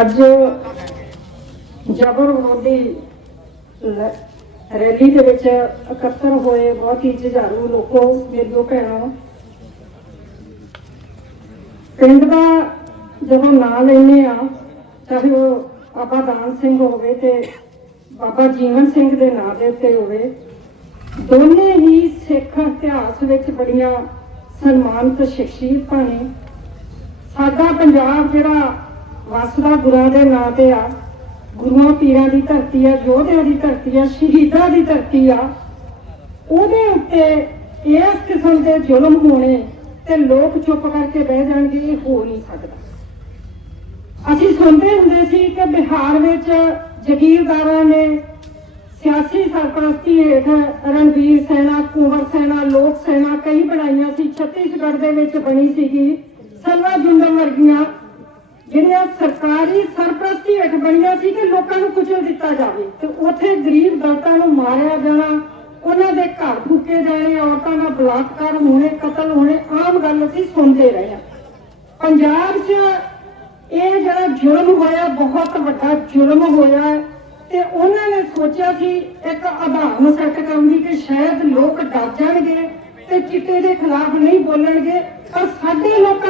ਅੱਜ ਜਬਰ ਵਿਰੋਧੀ ਰੈਲੀ ਦੇ ਵਿੱਚ ਇਕੱਤਰ ਹੋਏ ਬਹੁਤ ਹੀ ਜੁਝਾਰੂ ਲੋਕੋ, ਮੇਰੀਓ ਭੈਣੋ। ਪਿੰਡ ਦਾ ਜਦੋਂ ਨਾਂ ਲੈਨੇ ਆ ਚਾਹੇ ਉਹ ਬਾਬਾ ਦਾਨ ਸਿੰਘ ਹੋਵੇ ਤੇ ਬਾਬਾ ਜੀਵਨ ਸਿੰਘ ਦੇ ਨਾਂ ਦੇ ਉੱਤੇ ਹੋਵੇ, ਦੋਨੇ ਹੀ ਸਿੱਖ ਇਤਿਹਾਸ ਵਿੱਚ ਬੜੀਆਂ ਸਨਮਾਨਿਤ ਸ਼ਖਸੀਅਤਾਂ ਨੇ ਸਾਡਾ ਪੰਜਾਬ ਜਿਹੜਾ ਵਸਦਾ ਗੁਰਾਂ ਦੇ ਨਾਂ ਤੇ ਆ। ਗੁਰੂਆਂ ਪੀਰਾਂ ਦੀ ਧਰਤੀ ਆ, ਯੋਧਿਆਂ ਦੀ ਧਰਤੀ ਆ, ਸ਼ਹੀਦਾਂ ਦੀ ਧਰਤੀ ਆ। ਉਹਦੇ ਉੱਤੇ ਇਸ ਕਿਸਮ ਦੇ ਜ਼ੁਲਮ ਹੋਣੇ ਤੇ ਲੋਕ ਚੁੱਪ ਕਰਕੇ ਬਹਿ ਜਾਣਗੇ, ਇਹ ਹੋ ਨਹੀਂ ਸਕਦਾ। ਅਸੀਂ ਸੁਣਦੇ ਹੁੰਦੇ ਸੀ ਕਿ ਬਿਹਾਰ ਵਿੱਚ ਜ਼ਗੀਰਦਾਰਾਂ ਨੇ ਸਿਆਸੀ ਸਰਪ੍ਰਸਤੀ ਹੇਠ ਰਣਵੀਰ ਸੈਨਾ, ਕੁੰਵਰ ਸੈਨਾ, ਲੋਕ ਸੈਨਾ ਕਈ ਬਣਾਈਆਂ ਸੀ। ਛੱਤੀਸਗੜ੍ਹ ਦੇ ਵਿੱਚ ਬਣੀ ਸੀਗੀ। ਸਲਵਾ ਜੁੰਡਮ ਵਰਗੀਆਂ ਜਿਹੜੀਆਂ ਸਰਕਾਰੀ ਸਰਪ੍ਰਸਤੀ ਹੇਠ ਬਣੀਆਂ ਸੀ ਕਿ ਲੋਕਾਂ ਨੂੰ ਕੁਚਲ ਦਿੱਤਾ ਜਾਵੇ, ਤੇ ਉੱਥੇ ਗਰੀਬ ਦਲਤਾਂ ਨੂੰ ਮਾਰਿਆ ਜਾਣਾ, ਉਹਨਾਂ ਦੇ ਘਰ ਫੂਕੇ ਜਾਣੇ, ਔਰਤਾਂ ਦਾ ਬਲਾਤਕਾਰ ਹੋਣੇ, ਕਤਲ ਹੋਣੇ, ਆਮ ਗੱਲ ਅਸੀਂ ਸੁਣਦੇ ਰਹੇ ਹਾਂ। ਪੰਜਾਬ 'ਚ ਇਹ ਜਿਹੜਾ ਜ਼ੁਲਮ ਹੋਇਆ, ਬਹੁਤ ਵੱਡਾ ਜ਼ੁਲਮ ਹੋਇਆ ਤੇ ਉਹਨਾਂ ਨੇ ਸੋਚਿਆ ਸੀ ਇੱਕ ਆਧਾਰਨ ਸੈੱਟ ਕਰਨ ਦੀ ਕਿ ਸ਼ਾਇਦ ਲੋਕ ਡਰ ਜਾਣਗੇ ਤੇ ਚਿੱਟੇ ਦੇ ਖਿਲਾਫ ਨਹੀਂ ਬੋਲਣਗੇ, ਪਰ ਸਾਡੇ ਲੋਕਾਂ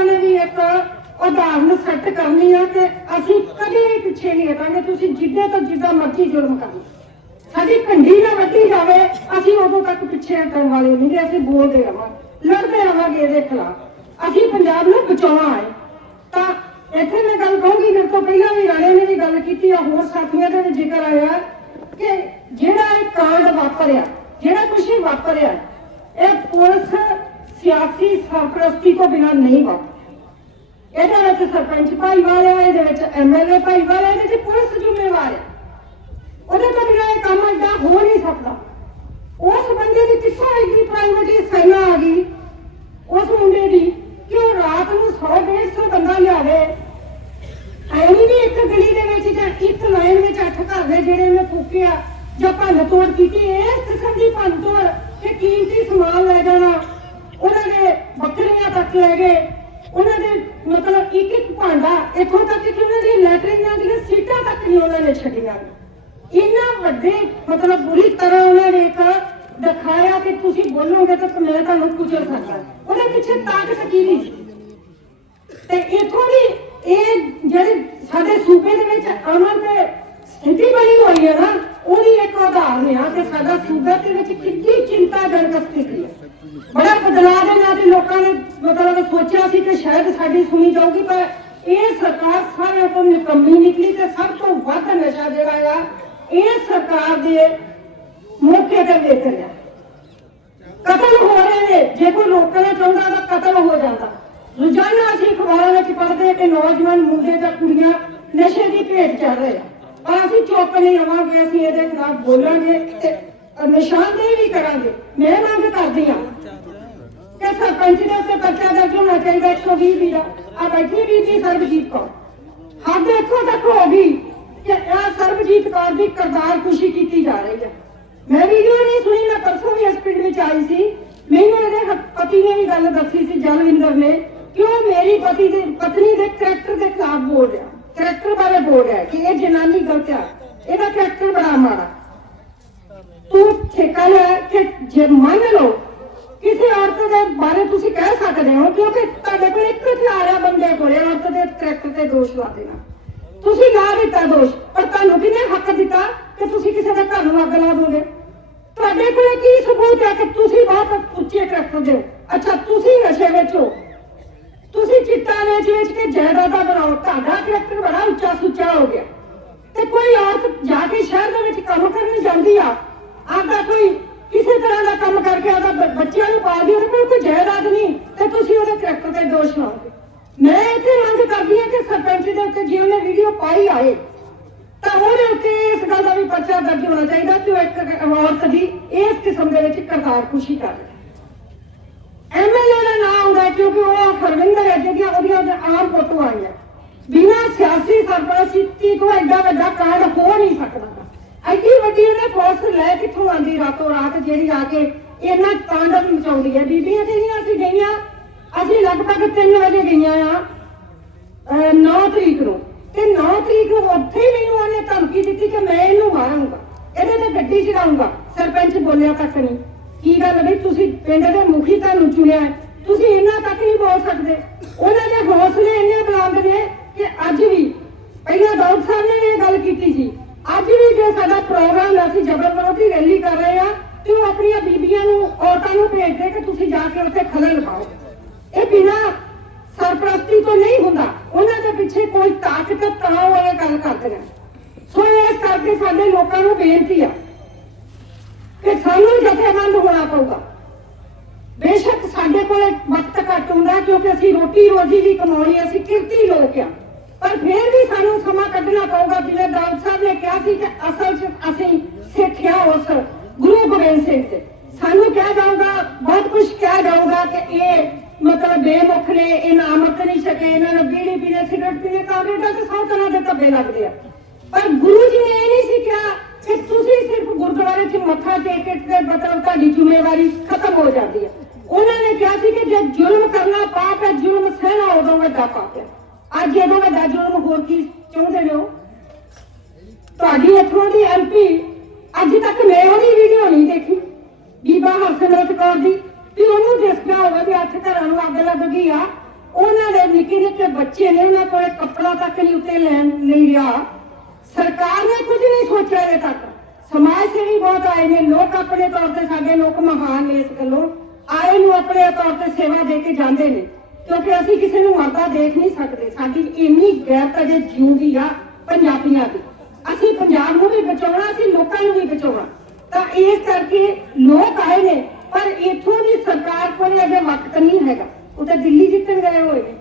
ਉਦਾਹਰਨ ਸੈੱਟ ਕਰਨੀ ਆ ਕਿ ਅਸੀਂ ਕਦੇ ਵੀ ਪਿੱਛੇ ਨਹੀਂ ਹਟਾਂਗੇ ਤੁਸੀਂ ਜਿੱਦੇ ਤੋਂ ਜਿੱਦਾਂ ਮਰਜ਼ੀ ਜ਼ੁਲਮ ਕਰੋ ਸਾਡੀ ਕੰਢੀ ਨਾ ਵੱਢੀ ਜਾਵੇ ਅਸੀਂ ਉਦੋਂ ਤੱਕ ਪਿੱਛੇ ਹਟਣ ਵਾਲੇ ਨਹੀਂ ਗੇ, ਅਸੀਂ ਬੋਲਦੇ ਰਵਾਂਗੇ ਲੜਦੇ ਰਵਾਂਗੇ ਇਹਦੇ ਖਿਲਾਫ। ਅਸੀਂ ਪੰਜਾਬ ਨੂੰ ਬਚਾਉਣਾ ਹੈ। ਤਾਂ ਇੱਥੇ ਮੈਂ ਗੱਲ ਕਹੂੰਗੀ ਮੇਰੇ ਤੋਂ ਪਹਿਲਾਂ ਵੀ ਰਾਣੇ ਨੇ ਵੀ ਗੱਲ ਕੀਤੀ ਆ ਹੋਰ ਸਾਥੀਆਂ ਦਾ ਵੀ ਜ਼ਿਕਰ ਆਇਆ ਕਿ ਜਿਹੜਾ ਇਹ ਕਾਂਡ ਵਾਪਰਿਆ ਜਿਹੜਾ ਕੁਛ ਵੀ ਵਾਪਰਿਆ ਇਹ ਪੁਲਿਸ ਸਿਆਸੀ ਸਰਪ੍ਰਸਤੀ ਤੋਂ ਬਿਨਾਂ ਨਹੀਂ ਵਾਪਰਿਆ। ਇਹਦੇ ਵਿੱਚ ਸਰਪੰਚ ਭਾਈਵਾਲ ਹੈ ਇਹਦੇ ਵਿੱਚ ਐਮਐਲਏ ਭਾਈਵਾਲ ਹੈ ਇਹਦੇ ਵਿੱਚ ਪੁਲਿਸ ਜ਼ਿੰਮੇਵਾਰ ਹੈ ਉਹਦੇ ਤੋਂ ਬਿਨਾਂ ਇਹ ਕੰਮ ਏਦਾਂ ਹੋ ਨਹੀਂ ਸਕਦਾ। ਉਸ ਬੰਦੇ ਦੀ ਕਿੱਥੋਂ ਇੰਨੀ ਪ੍ਰਾਈਵੇਟੀ ਸੈਨਾ ਆ ਗਈ, ਉਸ ਮੁੰਡੇ ਦੀ, ਕਿ ਉਹ ਰਾਤ ਨੂੰ 100 150 ਬੰਦਾ ਲਿਆਵੇ। ਐਵੇਂ ਵੀ ਇੱਕ ਗਲੀ ਦੇ ਵਿੱਚ ਜਾਂ ਇੱਕ ਲਾਈਨ ਵਿੱਚ ਅੱਠ ਘਰ ਦੇ ਜਿਹੜੇ ਨੇ ਫੂਕਿਆ ਜਾਂ ਭੰਨ ਤੋੜ ਕੀਤੀ, ਇਸ ਕਿਸਮ ਦੀ ਭੰਨ ਤੋੜ ਕਿ ਕੀਮਤੀ ਸਮਾਨ ਲੈ ਜਾਣਾ। ਉਹਨਾਂ ਦੇ ਬੱਕਰੀਆਂ ਤੱਕ ਲੈ ਗਏ। ਉਹਨਾਂ ਦੇ ਮਤਲਬ ਇੱਕ ਇੱਕ ਭਾਂਡਾ ਇੱਥੋਂ ਤੱਕ ਕਿ ਉਹਨਾਂ ਦੀ ਲੈਟਰਿੰਗਾਂ ਦੀਆਂ ਸੀਟਾਂ ਤੱਕ ਨਹੀਂ ਉਹਨਾਂ ਨੇ ਛੱਡੀਆਂ। ਇੰਨਾ ਵੱਡੇ, ਮਤਲਬ ਬੁਰੀ ਤਰ੍ਹਾਂ ਉਹਨਾਂ ਨੇ ਇੱਕ ਦਿਖਾਇਆ ਕਿ ਤੁਸੀਂ ਬੋਲੋਗੇ ਤਾਂ ਮੈਂ ਤੁਹਾਨੂੰ ਕੁਚਲ ਸਕਦਾ। ਉਹਦੇ ਪਿੱਛੇ ਤਾਕਤ ਕੀ ਨਹੀਂ ਤੇ ਇਥੋਂ ਦੀ ਇਹ ਜਿਹੜੇ ਸਾਡੇ ਸੂਬੇ ਦੇ ਵਿੱਚ ਅਮਨ ਤੇ ਸਥਿਤੀ ਬਣੀ ਹੋਈ ਹੈ ਨਾ, ਉਹਦੀ ਇੱਕ ਉਦਾਹਰਨ ਆ ਕਿ ਸਾਡਾ ਸੂਬੇ ਦੇ ਵਿੱਚ ਕਿੰਨੀ ਚਿੰਤਾਜਨਕ ਸਥਿਤੀ ਹੈ। ਬੜਾ ਬਦਲਾਅ ਦੇ ਨਾਲ ਲੋਕਾਂ ਨੇ ਮਤਲਬ ਸੋਚਿਆ ਸੀ ਕਿ ਸ਼ਾਇਦ ਸਾਡੀ ਸੁਣੀ ਜਾਊਗੀ, ਪਰ ਇਹ ਸਰਕਾਰ ਸਾਰਿਆਂ ਤੋਂ ਨਿਕੰਮੀ ਨਿਕਲੀ ਤੇ ਸਭ ਤੋਂ ਵੱਧ ਨਸ਼ਾ ਜਿਹੜਾ ਆ, ਇਹ ਸਰਕਾਰ ਦੇ ਮੌਕੇ ਤੇ ਵੇਖ ਰਿਹਾ। ਕਤਲ ਹੋ ਰਹੇ ਨੇ। ਜੇ ਕੋਈ ਰੋਕਣਾ ਚਾਹੁੰਦਾ ਤਾਂ ਕਤਲ ਹੋ ਜਾਂਦਾ। ਰੋਜ਼ਾਨਾ ਅਸੀਂ ਅਖਬਾਰਾਂ ਵਿੱਚ ਪੜ੍ਹਦੇ ਕਿ ਨੌਜਵਾਨ ਮੁੰਡੇ ਜਾਂ ਕੁੜੀਆਂ ਨਸ਼ੇ ਦੀ ਭੇਟ ਚੜ ਰਹੇ ਆ। ਪਰ ਅਸੀਂ ਚੁੱਪ ਨਹੀਂ ਰਵਾਂਗੇ, ਅਸੀਂ ਇਹਦੇ ਖਿਲਾਫ ਬੋਲਾਂਗੇ ਤੇ ਨਿਸ਼ਾਨਦੇਹੀ ਵੀ ਕਰਾਂਗੇ। ਮੈਂ ਮੰਗ ਕਰਦੀ ਹਾਂ ਕਿ ਸਰਪੰਚ ਦੇ ਉੱਤੇ ਪਰਚਾ ਦਰਜ ਹੋਣਾ ਚਾਹੀਦਾ 120 ਵੀ ਦਾ। ਆ ਬੈਠੀ ਵੀ ਸੀ ਸਰਬਜੀਤ ਕੌਰ। ਹੱਦ ਇੱਥੋਂ ਤੱਕ ਹੋ ਗਈ ਕਿ ਇਹ ਸਰਬਜੀਤ ਕੌਰ ਦੀ ਕਰਤਾਰ ਖੁਸ਼ੀ ਕੀਤੀ ਜਾ ਰਹੀ ਹੈ। ਮੈਂ ਵੀਡੀਓ ਨਹੀਂ ਸੁਣੀ, ਮੈਂ ਪਰਸੋਂ ਵੀ ਇਸ ਪਿੰਡ ਵਿੱਚ ਆਈ ਸੀ। ਮੈਨੂੰ ਇਹਦੇ ਪਤੀ ਨੇ ਵੀ ਗੱਲ ਦੱਸੀ ਸੀ ਜਲਵਿੰਦਰ ਨੇ ਕਿ ਉਹ ਮੇਰੀ ਪਤੀ ਦੇ, ਪਤਨੀ ਦੇ ਕਰੈਕਟਰ ਦੇ ਖਿਲਾਫ ਬੋਲ ਰਿਹਾ। ਕਰੈਕਟਰ ਬਾਰੇ ਬੋਲ ਰਿਹਾ ਕਿ ਇਹ ਜਨਾਨੀ ਗਲਤ ਆ। ਇਹਦਾ ਕਰੈਕਟਰ ਬੜਾ ਮਾੜਾ। ਤੂੰ ਠੇਕਾ ਲੈ, ਕਿ ਜੇ ਮੰਨ ਲਓ ਕਿਸੇ ਔਰਤ ਦੇ ਬਾਰੇ ਤੁਸੀਂ ਕਹਿ ਸਕਦੇ ਹੋ ਕਿਉਂਕਿ ਤੁਹਾਡੇ ਕੋਲ ਇੱਕ ਹਥਿਆਰ ਆ ਬੰਦੇ ਕੋਲੇ ਔਰਤ ਦੇ ਕਰੈਕਟਰ ਤੇ ਦੋਸ਼ ਲਾ ਦੇਣਾ। ਤੁਸੀਂ ਲਾ ਦਿੱਤਾ ਦੋਸ਼, ਪਰ ਤੁਹਾਨੂੰ ਕਿਹਨੇ ਹੱਕ ਦਿੱਤਾ ਕਿ ਤੁਸੀਂ ਕਿਸੇ ਦੇ ਘਰ ਨੂੰ ਅੱਗ ਲਾ ਦੋਗੇ? ਤੁਹਾਡੇ ਕੋਲ ਕੀ ਸਬੂਤ ਹੈ ਕਿ ਤੁਸੀਂ ਬਹੁਤ ਉੱਚੇ ਕਰੈਕਟਰ ਦੇ ਹੋ? ਅੱਛਾ, ਤੁਸੀਂ ਨਸ਼ੇ ਵਿੱਚ ਹੋ। ਤੁਸੀਂ ਚਿੱਟਾ ਵੇਚ ਵੇਚ ਕੇ ਜਾਇਦਾਦਾਂ ਬਣਾਓ। ਤੁਹਾਡਾ ਕਰੈਕਟਰ ਬੜਾ ਉੱਚਾ ਸੁੱਚਾ ਹੋ ਗਿਆ। ਤੇ ਕੋਈ ਔਰਤ ਜਾ ਕੇ ਸ਼ਹਿਰ ਦੇ ਵਿੱਚ ਕੰਮ ਕਰਨ ਜਾਂਦੀ ਆ ਆਪਦਾ ਕੋਈ ਕਿਸੇ ਤਰ੍ਹਾਂ ਦਾ ਕੰਮ ਕਰਕੇ ਆਪਦਾ ਬ- ਬੱਚਿਆਂ ਨੂੰ ਪਾਲਦੀ ਉਹਦੇ ਕੋਲ ਕੋਈ ਜਾਇਦਾਦ ਨਹੀਂ ਤੇ ਤੁਸੀਂ ਤੇ ਦੋਸ਼ ਲਾਓਗੇ ਮੈਂ ਇੱਥੇ ਮੰਗ ਕਰਦੀ ਹਾਂ ਕਿ ਸਰਪੰਚ ਦੇ ਉੱਤੇ ਜੇ ਉਹਨੇ ਵੀਡੀਓ ਪਾਈ ਆਏ, ਤਾਂ ਉਹਦੇ ਉੱਤੇ ਇਸ ਗੱਲ ਦਾ ਵੀ ਪਰਚਾ ਦਰਜ ਹੋਣਾ ਚਾਹੀਦਾ ਕਿ ਉਹ ਇੱਕ ਔਰਤ ਦੀ ਇਸ ਕਿਸਮ ਦੇ ਵਿੱਚ ਕਰਤਾਰ ਖੁਸ਼ੀ ਕਰ ਰਹੀ ਐਮਐਲਏ ਦਾ ਨਾਮ ਆਉਂਦਾ ਕਿਉਂਕਿ ਉਹ ਹਰਵਿੰਦਰ ਹੈ ਜਿਹੜੀਆਂ ਉਹਦੀਆਂ ਆਮ ਫੋਟੋ ਆਈਆਂ। ਬਿਨਾਂ ਸਿਆਸੀ ਸਰਪ੍ਰਸਤੀ ਤੋਂ ਐਡਾ ਵੱਡਾ ਕਾਂਡ ਹੋ ਨਹੀਂ ਸਕਦਾ। ਐਡੀ ਵੱਡੀ ਉਹਨੇ ਫੋਰਸ ਲੈ ਕਿੱਥੋਂ ਆਂਦੀ ਰਾਤੋਂ ਰਾਤ ਜਿਹੜੀ ਆ ਕੇ ਇਹਨਾਂ ਤਾਂਡਵ ਮਚਾਉਂਦੀ ਹੈ। ਬੀਬੀਆਂ ਜਿਹੜੀਆਂ ਅਸੀਂ ਗਈਆਂ? ਅਸੀਂ ਲਗਭਗ 3 ਵਜੇ ਗਈਆਂ ਆ 9 ਤਰੀਕ ਨੂੰ। ਤੇ 9 ਤਰੀਕ ਨੂੰ ਉੱਥੇ ਹੀ ਮੈਨੂੰ ਉਹਨੇ ਧਮਕੀ ਦਿੱਤੀ ਕਿ ਮੈਂ ਇਹਨੂੰ ਮਾਰਾਂਗਾ। ਇਹਦੇ ਤੇ ਗੱਡੀ ਚੜਾਉਂਗਾ। ਸਰਪੰਚ ਬੋਲਿਆ ਤੱਕ ਨਹੀਂ। ਕੀ ਗੱਲ ਬਈ, ਤੁਸੀਂ ਪਿੰਡ ਦੇ ਮੁਖੀ ਤੁਹਾਨੂੰ ਚੁਣਿਆ ਤੁਸੀਂ ਇਹਨਾਂ ਤੱਕ ਨਹੀਂ ਬੋਲ ਸਕਦੇ। ਉਹਨਾਂ ਦੇ ਹੌਸਲੇ ਇੰਨੇ ਬੁਲੰਦ ਨੇ ਕਿ ਅੱਜ ਵੀ, ਪਹਿਲਾਂ ਦੌੜ ਸਾਹਿਬ ਨੇ ਇਹ ਗੱਲ ਕੀਤੀ ਸੀ। ਅੱਜ ਵੀ ਜੇ ਸਾਡਾ ਪ੍ਰੋਗਰਾਮ ਅਸੀਂ ਜਬਰ ਵਿਰੋਧੀ ਰੈਲੀ ਕਰ ਰਹੇ ਆ ਤੇ ਉਹ ਆਪਣੀਆਂ ਬੀਬੀਆਂ ਨੂੰ ਔਰਤਾਂ ਨੂੰ ਭੇਜਦੇ ਕਿ ਤੁਸੀਂ ਜਾ ਕੇ ਉੱਥੇ ਖਲਲ ਪਾਓ ਬਿਨਾਂ ਸਰਪ੍ਰਸਤੀ ਤੋਂ ਨਹੀਂ ਹੁੰਦਾ। ਉਹਨਾਂ ਦੇ ਪਿੱਛੇ ਕੋਈ ਤਾਕਤ ਤਾਂ ਉਹ ਇਹ ਗੱਲ ਕਰਦੇ ਨੇ ਸੋ ਇਸ ਕਰਕੇ ਸਾਡੇ ਲੋਕਾਂ ਨੂੰ ਬੇਨਤੀ ਆ ਕਿ ਸਾਨੂੰ ਜਥੇਬੰਦ ਹੋਣਾ ਪਊਗਾ। ਬੇਸ਼ੱਕ ਸਾਡੇ ਕੋਲ ਵਕਤ ਘੱਟ ਹੁੰਦਾ ਕਿਉਂਕਿ ਅਸੀਂ ਰੋਟੀ ਰੋਜੀ ਵੀ ਕਮਾਉਣੀ ਅਸੀਂ ਕਿਰਤੀ ਲੋਕ ਆ। ਪਰ ਫਿਰ ਵੀ ਸਾਨੂੰ ਸਮਾਂ ਕੱਢਣਾ ਪਊਗਾ। ਜਿਵੇਂ ਦਾਊਦ ਸਾਹਿਬ ਨੇ ਕਿਹਾ ਸੀ ਕਿ ਅਸਲ 'ਚ ਅਸੀਂ ਸਿੱਖਿਆ ਉਸ ਗੁਰੂ ਗੋਬਿੰਦ ਸਿੰਘ ਤੇ। ਸਾਨੂੰ ਕਿਹਾ ਜਾਊਗਾ, ਬਹੁਤ ਕੁਝ ਕਿਹਾ ਜਾਊਗਾ ਕਿ ਇਹ ਮਤਲਬ ਬੇਮੁਖ ਨੇ ਇਹ ਨਾ ਨਹੀਂ ਛਕੇ ਇਹਨਾਂ ਨੂੰ ਬੀੜੀ ਪੀਣੇ ਸਿਗਰਟ ਪੀਣੇ ਕਾਂਗਰੇਟਾਂ ਤੇ ਸੌ ਤਰ੍ਹਾਂ ਦੇ ਧੱਬੇ ਲੱਗਦੇ ਆ। ਪਰ ਗੁਰੂ ਜੀ ਨੇ ਇਹ ਨਹੀਂ ਸੀ ਕਿਹਾ ਕਿ ਤੁਸੀਂ ਸਿਰਫ ਗੁਰਦੁਆਰੇ 'ਚ ਮੱਥਾ ਟੇਕ ਕੇ ਤੇ ਮਤਲਬ ਤੁਹਾਡੀ ਜ਼ਿੰਮੇਵਾਰੀ ਖਤਮ ਹੋ ਜਾਂਦੀ ਹੈ ਉਹਨਾਂ ਨੇ ਕਿਹਾ ਸੀ ਕਿ ਜੇ ਜ਼ੁਲਮ ਕਰਨਾ ਪਾਪ ਹੈ, ਜ਼ੁਲਮ ਸਹਿਣਾ ਉਦੋਂ ਵੱਡਾ ਪਾਪ ਹੈ ਅੱਜ ਇਹਦੋਂ ਵੱਡਾ ਜ਼ੁਲਮ ਹੋਰ ਕੀ ਚਾਹੁੰਦੇ ਹੋ ਤੁਹਾਡੀ ਇੱਥੋਂ ਦੀ ਐਮਪੀ ਅੱਜ ਤੱਕ ਮੈਂ ਉਹਦੀ ਵੀਡੀਓ ਨਹੀਂ ਦੇਖੀ ਬੀਬਾ ਹਰਸਿਮਰਤ ਕੌਰ ਦੀ ਵੀ ਉਹਨੂੰ ਦੱਸਣਾ ਹੋਵੇ ਵੀ ਅੱਠ ਘਰਾਂ ਨੂੰ ਅੱਗ ਲੱਗ ਗਈ ਆ ਉਹਨਾਂ ਦੇ ਨਿੱਕੇ ਨਿੱਕੇ ਬੱਚੇ ਨੇ ਉਹਨਾਂ ਕੋਲੇ ਕੱਪੜਾ ਤੱਕ ਨਹੀਂ ਉੱਤੇ ਲੈਣ ਲਈ ਰਿਹਾ। ਸਰਕਾਰ ਨੇ ਕੁਝ ਨਹੀਂ ਸੋਚਿਆ ਅਜੇ ਤੱਕ। ਸਮਾਜ ਸੇਵੀ ਬਹੁਤ ਆਏ ਨੇ। ਲੋਕ ਆਪਣੇ ਤੌਰ ਤੇ ਸਾਡੇ ਲੋਕ ਮਹਾਨ ਨੇ ਇਸ ਗੱਲੋਂ। ਆਏ ਨੂੰ ਆਪਣੇ ਤੌਰ ਤੇ ਸੇਵਾ ਦੇ ਕੇ ਜਾਂਦੇ ਨੇ। ਕਿਉਂਕਿ ਅਸੀਂ ਕਿਸੇ ਨੂੰ ਮਰਦਾ ਦੇਖ ਨਹੀਂ ਸਕਦੇ। ਸਾਡੀ ਇੰਨੀ ਗੈਰਤ ਅਜੇ ਜਿਉਂਦੀ ਆ ਪੰਜਾਬੀਆਂ ਦੀ। ਅਸੀਂ ਪੰਜਾਬ ਨੂੰ ਵੀ ਬਚਾਉਣਾ, ਅਸੀਂ ਲੋਕਾਂ ਨੂੰ ਵੀ ਬਚਾਉਣਾ। ਤਾਂ ਇਸ ਕਰਕੇ ਲੋਕ ਆਏ ਨੇ। ਪਰ ਇਥੋਂ ਦੀ ਸਰਕਾਰ ਕੋਲ ਅਜੇ ਵਕਤ ਨਹੀਂ ਹੈਗਾ ਉਹ ਤਾਂ ਦਿੱਲੀ ਜਿੱਤਣ ਗਏ ਹੋਏ ਨੇ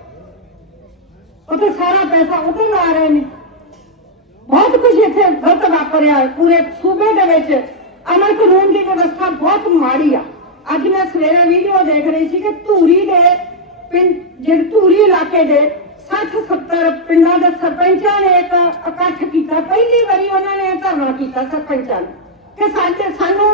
ਉਹ ਪੈਸਾ ਉਧਰ ਲਾ ਰਹੇ ਨੇ। ਬਹੁਤ ਕੁਝ ਇੱਥੇ ਗਲਤ ਵਾਪਰਿਆ ਪੂਰੇ ਸੂਬੇ ਦੇ ਵਿੱਚ ਅਮਨ ਕਾਨੂੰਨ ਦੀ ਵਿਵਸਥਾ ਬਹੁਤ ਮਾੜੀ ਆ। ਅੱਜ ਮੈਂ ਸਵੇਰੇ ਵੀਡੀਓ ਦੇਖ ਰਹੀ ਸੀ ਕਿ ਧੂਰੀ ਦੇ ਪਿੰਡ, ਜਿਹੜੇ ਧੂਰੀ ਇਲਾਕੇ ਦੇ 60 70 ਪਿੰਡਾਂ ਦੇ ਸਰਪੰਚਾਂ ਨੇ ਇੱਕ ਇਕੱਠ ਕੀਤਾ। ਪਹਿਲੀ ਵਾਰੀ ਉਹਨਾਂ ਨੇ ਧਰਨਾ ਕੀਤਾ ਸਰਪੰਚਾਂ ਨੇ ਕਿ ਸਾਡੇ ਸਾਨੂੰ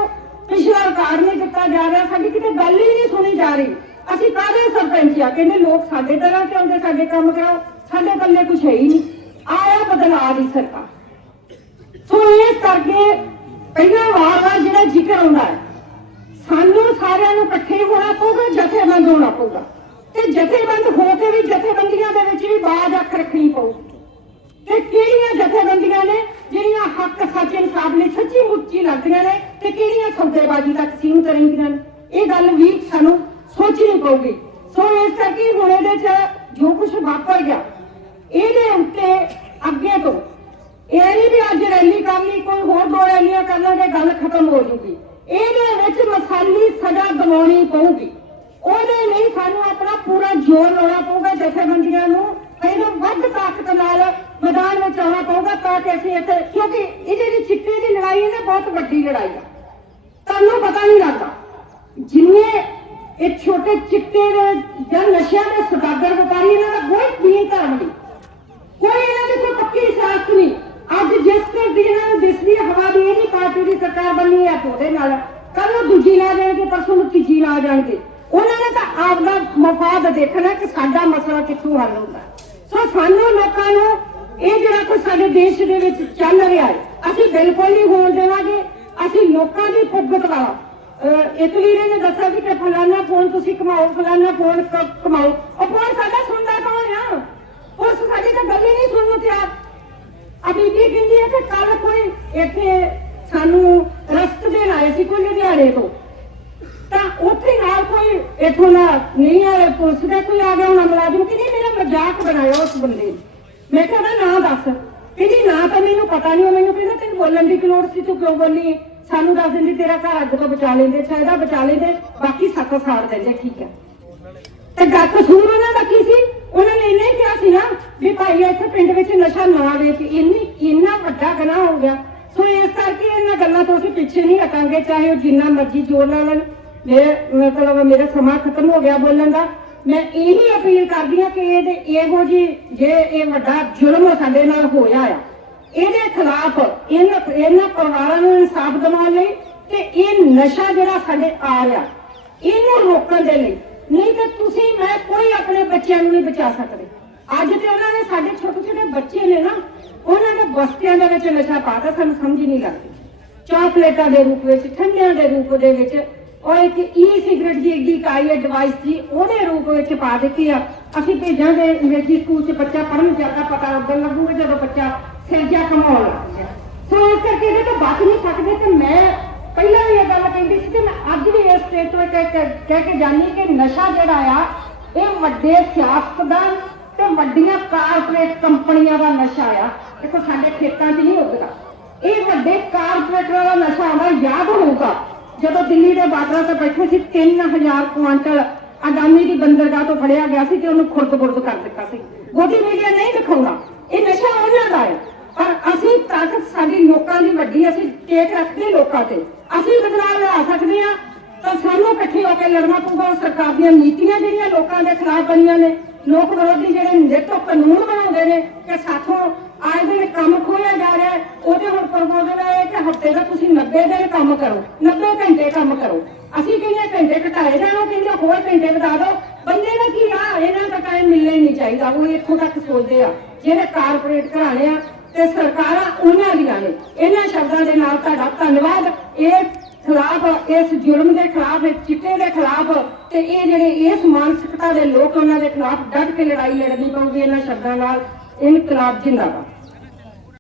ਪਿਛਲਾ ਅਧਿਕਾਰ ਨਹੀਂ ਦਿੱਤਾ ਜਾ ਰਿਹਾ। ਸਾਡੀ ਕਿਤੇ ਗੱਲ ਹੀ ਨਹੀਂ ਸੁਣੀ ਜਾ ਰਹੀ। ਅਸੀਂ ਕਾਹਦੇ ਸਰਪੰਚ ਕਹਿੰਦੇ ਲੋਕ ਸਾਡੇ ਤਰ੍ਹਾਂ ਕਿ ਆਉਂਦੇ ਸਾਡੇ ਕੰਮ ਕਰਾਓ। ਸਾਡੇ ਪੱਲੇ ਕੁਝ ਹੈ ਹੀ ਨਹੀਂ। ਆਇਆ ਬਦਲਾਅ ਦੀ ਸਰਕਾਰ। ਸੋ ਇਸ ਕਰਕੇ ਪਹਿਲਾਂ ਵਾਰ ਜਿਹੜਾ ਜ਼ਿਕਰ ਆਉਂਦਾ ਹੈ, ਸਾਨੂੰ ਸਾਰਿਆਂ ਨੂੰ ਇਕੱਠੇ ਹੋਣਾ ਪਊਗਾ, ਜਥੇਬੰਦ ਹੋਣਾ ਪਊਗਾ। ਤੇ ਜਥੇਬੰਦ ਹੋ ਕੇ ਵੀ ਜਥੇਬੰਦੀਆਂ ਦੇ ਵਿੱਚ ਵੀ ਬਾਜ਼ ਅੱਖ ਰੱਖਣੀ ਪਊਗੀ ਕਿ ਕਿਹੜੀਆਂ ਜਥੇਬੰਦੀਆਂ ਨੇ ਜਿਹੜੀਆਂ ਹੱਕ ਸੱਚ ਇਨਸਾਫ ਲਈ ਸੱਚੀ ਮੁੱਚੀ ਲੜਦੀਆਂ ਨੇ ਤੇ ਕਿਹੜੀਆਂ ਸੌਦੇਬਾਜ਼ੀ ਤੱਕ ਸੀਮਤ ਰਹਿੰਦੀਆਂ ਨੇ? ਇਹ ਗੱਲ ਵੀ ਸਾਨੂੰ ਸੋਚਣੀ ਪਊਗੀ। ਸੋ ਇਸ ਕਰਕੇ ਹੁਣ ਇਹਦੇ 'ਚ ਜੋ ਕੁਝ ਵਾਪਰ ਗਿਆ ਇਹਦੇ ਉੱਤੇ ਅੱਗੇ ਤੋਂ ਇਹ ਨਹੀਂ ਵੀ ਅੱਜ ਰੈਲੀ ਕਰ ਲਈ, ਕੋਈ ਹੋਰ ਦੋ ਰੈਲੀਆਂ ਕਰ ਲਾਂਗੇ, ਗੱਲ ਖਤਮ ਹੋ ਜੂਗੀ। ਇਹਦੇ ਵਿੱਚ ਮਸਾਲੀ ਸਜ਼ਾ ਦਿਵਾਉਣੀ ਪਊਗੀ। ਉਹਦੇ ਲਈ ਸਾਨੂੰ ਆਪਣਾ ਪੂਰਾ ਜ਼ੋਰ ਲਾਉਣਾ ਪਊਗਾ ਜਥੇਬੰਦੀਆਂ ਨੂੰ, ਇਹਨੂੰ ਵੱਧ ਤਾਕਤ ਨਾਲ ਮੈਦਾਨ ਵਿੱਚ ਆਉਣਾ ਪਊਗਾ ਤਾਂ ਕਿ ਅਸੀਂ ਇੱਥੇ, ਕਿਉਂਕਿ ਇਹ ਜਿਹੜੀ ਚਿੱਟੇ ਦੀ ਲੜਾਈ ਹੈ ਨਾ ਬਹੁਤ ਵੱਡੀ ਲੜਾਈ ਆ। ਤੁਹਾਨੂੰ ਪਤਾ ਨਹੀਂ ਲੱਗਦਾ, ਜਿੰਨੇ ਇਹ ਛੋਟੇ ਚਿੱਟੇ ਦੇ ਜਾਂ ਨਸ਼ਿਆਂ ਦੇ ਸੁਦਾਗਰ ਵਪਾਰੀ ਇਹਨਾਂ ਦਾ ਕੋਈ ਦੀਨ ਧਰਮ ਨਹੀਂ। ਕੋਈ ਇਹਨਾਂ ਦੀ ਕੋਈ ਪੱਕੀ ਸਿਆਸਤ ਨਹੀਂ। ਅੱਜ ਜਿਸ ਤੇ ਦੀ ਇਹਨਾਂ ਨੂੰ ਦਿਸਦੀ ਹਵਾ ਦੀ ਇਹਦੀ ਪਾਰਟੀ ਦੀ ਸਰਕਾਰ ਬਣੀ ਹੈ ਉਹਦੇ ਨਾਲ। ਕੱਲ ਨੂੰ ਦੂਜੀ ਲਾ ਦੇਣਗੇ, ਪਰਸੋਂ ਨੂੰ ਤੀਜੀ ਲਾ ਜਾਣਗੇ। ਉਹਨਾਂ ਨੇ ਤਾਂ ਆਪ ਦਾ ਮਫਾਦ ਦੇਖਣਾ ਕਿ ਸਾਡਾ ਮਸਲਾ ਕਿੱਥੋਂ ਹੱਲ ਹੁੰਦਾ। ਸੋ ਸਾਨੂੰ ਲੋਕਾਂ ਨੂੰ ਇਹ ਜਿਹੜਾ ਕੁਝ ਸਾਡੇ ਦੇਸ਼ ਦੇ ਵਿੱਚ ਚੱਲ ਰਿਹਾ ਹੈ, ਅਸੀਂ ਬਿਲਕੁਲ ਨਹੀਂ ਹੋਣ ਦੇਵਾਂਗੇ। ਅਸੀਂ ਲੋਕਾਂ ਦੀ ਭੁਗਤ ਵਾਲਾ। ਅਹ ਇੱਕ ਨੇ ਦੱਸਿਆ ਸੀ ਕਿ ਫਲਾਨਾ ਫੋਨ ਤੁਸੀਂ ਕਮਾਓ, ਫਲਾਨਾ ਫੋਨ ਕਮਾਓ ਉਹ ਫੋਨ ਸਾਡਾ ਸੁਣਦਾ ਕੌਣ ਆ? ਉਸ ਸਾਡੀ ਤਾਂ ਗੱਲ ਹੀ ਨਹੀਂ ਸੁਣਨ ਨੂੰ ਤਿਆਰ। ਆ ਬੀਬੀ ਕਹਿੰਦੀ ਹੈ ਕਿ ਕੱਲ ਕੋਈ ਇੱਥੇ ਸਾਨੂੰ ਰਸਤ ਦੇਣ ਆਏ ਸੀ ਕੋਈ ਲੁਧਿਆਣੇ ਤੋਂ। ਤਾਂ ਉੱਥੇ ਨਾਲ ਕੋਈ ਇਥੋਂ ਦਾ ਨਹੀਂ ਆਇਆ ਪੁਲਿਸ ਦਾ ਕੋਈ ਆ ਗਿਆ ਹੁਣ ਮੁਲਾਜ਼ਮ। ਕਿ ਨਹੀਂ ਮੇਰਾ ਮਜ਼ਾਕ ਬਣਾਇਆ ਉਸ ਬੰਦੇ ਨੇ। ਮੈਂ ਕਿਹਾ ਉਹਦਾ ਨਾਂ ਦੱਸ। ਕਹਿੰਦੀ ਨਾ ਤਾਂ ਮੈਨੂੰ ਪਤਾ ਨਹੀਂ, ਉਹ ਮੈਨੂੰ ਕਹਿੰਦਾ ਤੈਨੂੰ ਬੋਲਣ ਦੀ ਕੀ ਲੋੜ ਸੀ, ਤੂੰ ਕਿਉਂ ਬੋਲੀ? ਸਾਨੂੰ ਦੱਸ ਦਿੰਦੀ, ਤੇਰਾ ਘਰ ਅੱਗ ਤੋਂ ਬਚਾ ਲੈਂਦੇ ਸ਼ਾਇਦ ਆ ਬਚਾ ਲੈਂਦੇ, ਬਾਕੀ ਸੱਤ ਸਾੜ ਦਿੰਦੇ, ਠੀਕ ਹੈ। ਤੇ ਗੱਲ ਕਸੂਰ ਉਹਨਾਂ ਦਾ ਕੀ ਸੀ? ਉਹਨਾਂ ਨੇ ਇਹਨੇ ਕਿਹਾ ਸੀ ਨਾ ਵੀ ਭਾਈ ਇੱਥੇ ਪਿੰਡ ਵਿੱਚ ਨਸ਼ਾ ਨਾ ਵੇਚ ਇੰਨੀ, ਇੰਨਾ ਵੱਡਾ ਗੁਨਾਹ ਹੋ ਗਿਆ। ਸੋ ਇਸ ਕਰਕੇ ਇਹਨਾਂ ਗੱਲਾਂ ਤੋਂ ਅਸੀਂ ਪਿੱਛੇ ਨਹੀਂ ਹਟਾਂਗੇ, ਚਾਹੇ ਉਹ ਜਿੰਨਾ ਮਰਜ਼ੀ ਜ਼ੋਰ ਲਾ ਲੈਣ। ਮੇਰੇ, ਮਤਲਬ ਮੇਰਾ ਸਮਾਂ ਖਤਮ ਹੋ ਗਿਆ ਬੋਲਣ ਦਾ। ਮੈਂ ਇਹੀ ਅਪੀਲ ਕਰਦੀ ਹਾਂ ਕਿ ਇਹਦੇ, ਇਹੋ ਜੀ ਜੇ ਇਹ ਵੱਡਾ ਜ਼ੁਲਮ ਸਾਡੇ ਨਾਲ ਹੋਇਆ ਆ, ਇਹਦੇ ਖਿਲਾਫ ਇਹਨਾਂ ਇਹਨਾਂ ਪਰਿਵਾਰਾਂ ਨੂੰ ਇਨਸਾਫ ਦਿਵਾਉਣ ਲਈ ਤੇ ਇਹ ਨਸ਼ਾ ਜਿਹੜਾ ਸਾਡੇ ਆ ਰਿਹਾ, ਇਹਨੂੰ ਰੋਕਣ ਦੇ ਲਈ ਨਹੀਂ ਤਾਂ ਤੁਸੀਂ, ਮੈਂ ਕੋਈ ਆਪਣੇ ਬੱਚਿਆਂ ਨੂੰ ਨਹੀਂ ਬਚਾ ਸਕਦੇ। ਅੱਜ ਤੇ ਉਹਨਾਂ ਨੇ ਸਾਡੇ ਛੋਟੇ ਛੋਟੇ ਬੱਚੇ ਨੇ ਨਾ, ਉਹਨਾਂ ਨੇ ਬਸਤਿਆਂ ਦੇ ਵਿੱਚ ਨਸ਼ਾ ਪਾਤਾ, ਸਾਨੂੰ ਸਮਝ ਨਹੀਂ ਲੱਗਦੀ। ਚਾਕਲੇਟਾਂ ਦੇ ਰੂਪ ਵਿੱਚ, ਠੰਡਿਆਂ ਦੇ ਰੂਪ ਦੇ ਵਿੱਚ ਔਰ ਇੱਕ ਈ ਸਿਗਰਟ ਦੀ ਇੱਕ ਇਕਾਈ ਡਿਵਾਈਸ ਜੀ ਉਹਦੇ ਰੂਪ ਵਿੱਚ ਪਾ ਦਿੱਤੀ ਆ। ਅਸੀਂ ਭੇਜਾਂਗੇ ਅੰਗਰੇਜ਼ੀ ਸਕੂਲ 'ਚ ਬੱਚਾ ਪੜਨ ਜਾਂਦਾ ਪਤਾ ਉਦੋਂ ਲੱਗੂਗਾ ਜਦੋਂ ਬੱਚਾ ਸਿਰਜਾ ਕਮਾਉਣ ਲੱਗ ਗਿਆ। ਸੋ ਇਸ ਕਰਕੇ ਇਹਦੇ ਤੋਂ ਬਚ ਨਹੀਂ ਸਕਦੇ ਤੇ ਮੈਂ ਪਹਿਲਾਂ ਵੀ ਇਹ ਗੱਲ ਕਹਿੰਦੀ ਸੀ ਕਿ ਮੈਂ ਅੱਜ ਵੀ ਇਸ ਸਟੇਟ ਤੋਂ ਕਹਿ ਕੇ ਜਾਣੀ ਕਿ ਨਸ਼ਾ ਜਿਹੜਾ ਆ, ਇਹ ਵੱਡੇ ਸਿਆਸਤਦਾਨ ਤੇ ਵੱਡੀਆਂ ਕਾਰਪੋਰੇਟ ਕੰਪਨੀਆਂ ਦਾ ਨਸ਼ਾ ਆ। ਦੇਖੋ, ਸਾਡੇ ਖੇਤਾਂ 'ਚ ਨਹੀਂ ਉੱਗਦਾ। ਇਹ ਵੱਡੇ ਕਾਰਪੋਰੇਟਰਾਂ ਦਾ ਨਸ਼ਾ ਆਉਂਦਾ, ਯਾਦ ਹੋਊਗਾ, ਜਦੋਂ ਦਿੱਲੀ ਦੇ ਬਾਰਡਰਾਂ ਤੇ ਬੈਠੇ ਸੀ 3000 ਕੁਆਂਟਲ ਅਡਾਨੀ ਦੀ ਬੰਦਰਗਾਹ ਤੋਂ ਫੜਿਆ ਗਿਆ ਸੀ ਤੇ ਉਹਨੂੰ ਖੁਰਦ-ਬੁਰਦ ਕਰ ਦਿੱਤਾ ਸੀ। ਗੋਦੀ ਮੀਡੀਆ ਨਹੀਂ ਦਿਖਾਉਂਦਾ ਇਹ ਨਸ਼ਾ ਉਹਨਾਂ ਦਾ ਹੈ। ਪਰ ਅਸੀਂ ਤਾਕਤ ਸਾਡੀ ਲੋਕਾਂ ਦੀ ਵੱਡੀ ਅਸੀਂ ਟੇਕ ਰੱਖਦੇ ਲੋਕਾਂ ਤੇ। ਅਸੀਂ ਬਦਲਾਅ ਲਿਆ ਸਕਦੇ ਆ, ਤਾਂ ਸਾਨੂੰ ਇਕੱਠੇ ਹੋ ਕੇ ਲੜਨਾ ਪਊਗਾ। ਸਰਕਾਰ ਦੀਆਂ ਨੀਤੀਆਂ ਜਿਹੜੀਆਂ ਲੋਕਾਂ ਦੇ ਖਿਲਾਫ ਬਣੀਆਂ ਨੇ, ਲੋਕ ਵਿਰੋਧੀ ਜਿਹੜੇ ਨਿੱਤੋ ਕਾਨੂੰਨ ਬਣਾਉਂਦੇ ਨੇ ਕਿ ਸਾਥੋਂ ਆਏ ਦਿਨ ਕੰਮ ਖੋਇਆ ਜਾ ਰਿਹਾ ਉਹਦੇ ਹੁਣ ਪ੍ਰਬੋਧਨ ਹੈ ਕਿ ਹਫ਼ਤੇ ਦਾ ਤੁਸੀਂ 90 ਦਿਨ ਕੰਮ ਕਰੋ 90 ਘੰਟੇ ਕੰਮ ਕਰੋ। ਅਸੀਂ ਕਹਿੰਦੇ ਘੰਟੇ ਘਟਾਏ ਜਾਣੋ ਕਹਿੰਦੇ ਹੋਰ ਘੰਟੇ ਵਧਾ ਦਿਓ। ਬੰਦੇ ਦਾ ਕੀ ਆ, ਇਹਨਾਂ ਦਾ ਟਾਈਮ ਮਿਲਣਾ ਹੀ ਨਹੀਂ ਚਾਹੀਦਾ, ਉਹ ਇੱਥੋਂ ਤੱਕ ਸੋਚਦੇ ਆ। ਜਿਹੜੇ ਕਾਰਪੋਰੇਟ ਘਰਾਣੇ ਆ ਤੇ ਸਰਕਾਰਾਂ ਉਹਨਾਂ ਦੀਆਂ ਨੇ। ਇਹਨਾਂ ਸ਼ਬਦਾਂ ਦੇ ਨਾਲ ਤੁਹਾਡਾ ਧੰਨਵਾਦ। ਇਹ ਖਿਲਾਫ, ਇਸ ਜ਼ੁਲਮ ਦੇ ਖਿਲਾਫ, ਇਸ ਚਿੱਟੇ ਦੇ ਖਿਲਾਫ ਤੇ ਇਹ ਜਿਹੜੇ ਇਸ ਮਾਨਸਿਕਤਾ ਦੇ ਲੋਕ ਉਹਨਾਂ ਦੇ ਖਿਲਾਫ ਡਟ ਕੇ ਲੜਾਈ ਲੜਨੀ ਪਊਗੀ ਇਹਨਾਂ ਸ਼ਬਦਾਂ ਨਾਲ। ਇਨਕਲਾਬ ਜਿੰਦਾਬਾਦ।